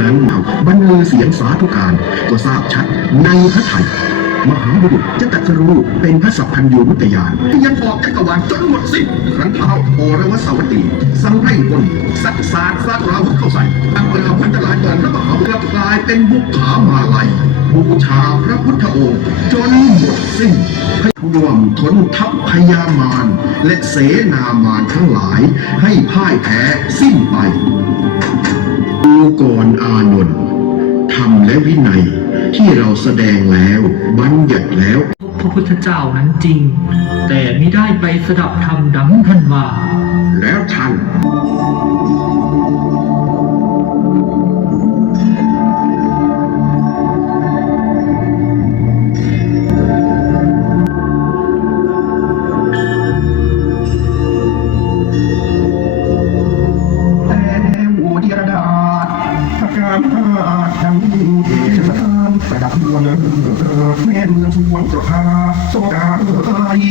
นั้นบรรลือเสียงสาธุการก็ทราบชัดในพระไทยมหาบุรุษจะตรัสรู้เป็นพระสัพพัญญูมุตยานยังบอกจักรวาลจนหมดสิ้นครั้นเท้าโอรวสวัตตีสั่งให้คนสัตว์ศาสตร์ฟาดราหุเข้าใส่ตั้งเวลาพันตลายก่อนพระมหาบุรุษกลายเป็นบุกขามาลัยบูชาพระพุทธองค์จนหมดสิ้นร่วมทนทัพพญามารและเสนามารทั้งหลายให้พ่ายแพ้สิ้นไปดูก่อนอานนท์ธรรมและวินัยที่เราแสดงแล้วบัญญัติแล้วพระพุทธเจ้านั้นจริงแต่มิได้ไปสดับธรรมดังท่านว่าแล้วท่านประดับดวงแม่เมืองสวงประภาสงการเอ๋ย